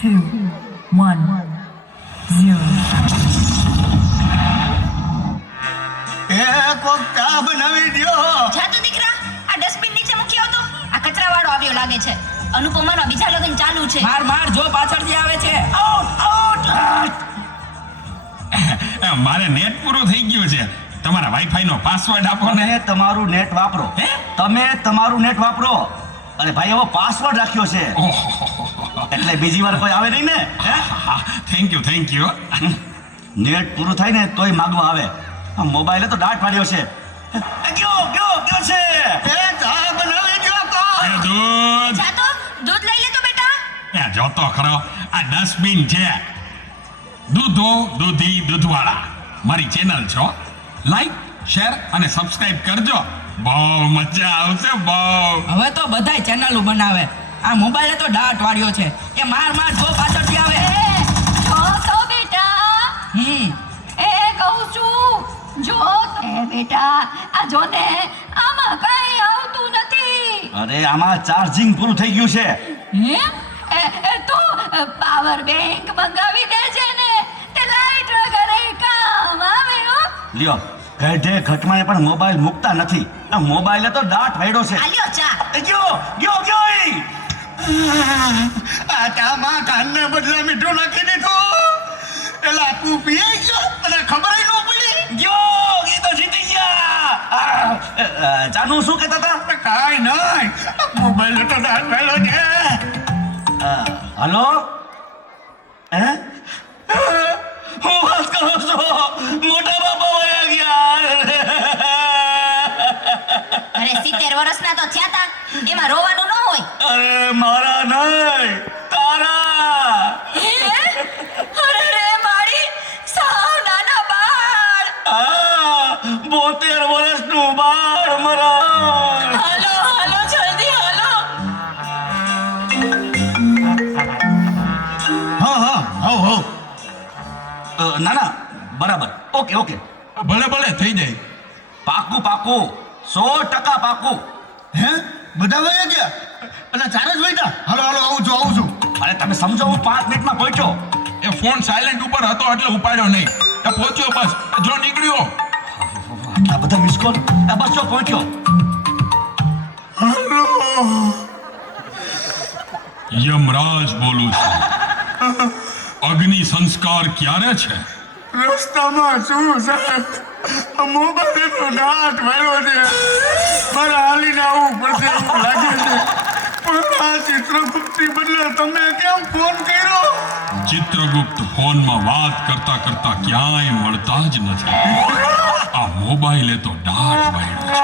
2, 1, 0. કોક ચા બનાવી દ્યો. જા તો દીકરા, આ ડસ્ટબિન નીચે મૂકી આવતો. આ કચરાવાળો આવ્યો લાગે છે. અનુપમાના બીજા લગ્ન ચાલુ છે. માર જો પાછળથી આવે છે. આઉટ. મારે નેટ પૂરું થઈ ગયું છે. તમારા વાઈફાઈ નો પાસવર્ડ આપો ને. તમે તમારું નેટ વાપરો. હે? તમે તમારું નેટ વાપરો. અરે ભાઈ એવો પાસવર્ડ રાખ્યો છે એટલે બીજી વાર કોઈ આવે નહીં ને. Thank you. નેટ પૂરું થાય ને તોય માગવા આવે. આ મોબાઈલે તો દાટ પાડ્યો છે. ગયો છે. ચા બનાવી દ્યો તો. દૂધ જા તો દૂધ લઈ લે તો બેટા. જોતો ખરો, આ ડસ્ટબિન છે. દૂધો દૂધી દૂધવાળા મારી ચેનલ છો. લાઈક શેર અને સબસ્ક્રાઇબ કરજો. બહુ મજા આવશે. બહુ હવે તો બધાય ચેનલો બનાવે. આ મોબાઈલે તો દાટ વાળ્યો છે. એ માર જો પાછળથી આવે. જો તો બેટા. એ કહું છું જો. એ બેટા આ જો ને, આમાં કઈ આવતું નથી. અરે આમાં ચાર્જિંગ પૂરું થઈ ગયું છે. હે તું પાવર બેંક મંગાવી દેજે ને. તે લાઈટ વગર કામ આવે હો. લ્યો ગઢે ઘટમાં પણ મોબાઈલ મૂકતા નથી. આ મોબાઈલે તો દાટ વાળ્યો છે. આલ્યો ચા. ગયો ઈ. આ ચામાં કાનને બદલે મીઠું નાખી દીધું. એલા તું પીએ ગયો અને ખબર ન પડી. ગયો એ તો જીતી ગયા. જાનું શું કહેતા હતા? કાઈ નહીં, મોબાઈલ તો દાટ વાળ્યો છે. હલો હે હું વાત કરું છું. મોટા બાપા વયા ગયા. અરે 70 વર્ષના તો થયા તા. એમાં રોવાનું ન હોય. અરે મારા નહીં, તારા. અરે રે મારી સાવ નાના બાળ. 72 વર્ષનું બાળ મરા. હાલો જલ્દી હાલો. ના બરાબર. ઓકે ભલે થઈ જાય. પાકું 100% પાકું. હે બધા વયા ગયા અને ચાર જ વૈતા. હાલો આવું છું. અરે તમે સમજો, હું 5 મિનિટમાં પહોંચ્યો. એ ફોન સાયલેન્ટ ઉપર હતો એટલે ઉપાડ્યો નહીં. એ પહોંચ્યો બસ. જો નીકળ્યો. આટલા બધા મિસ કોલ. બસ જો પહોંચ્યો. યમરાજ બોલું છું. અગ્નિ સંસ્કાર ક્યારે છે? રસ્તામાં શું સાહેબ, મોબાઈલ તો દાટ વાળ્યો છે. મારે હાલીને આવવું પડશે એવું લાગે છે. પણ આ ચિત્રગુપ્તની બદલે તમે કેમ ફોન કર્યો? ચિત્રગુપ્ત ફોનમાં વાત કરતા ક્યાંય મળતા જ નથી. આ મોબાઈલે તો દાટ વાળ્યો છે.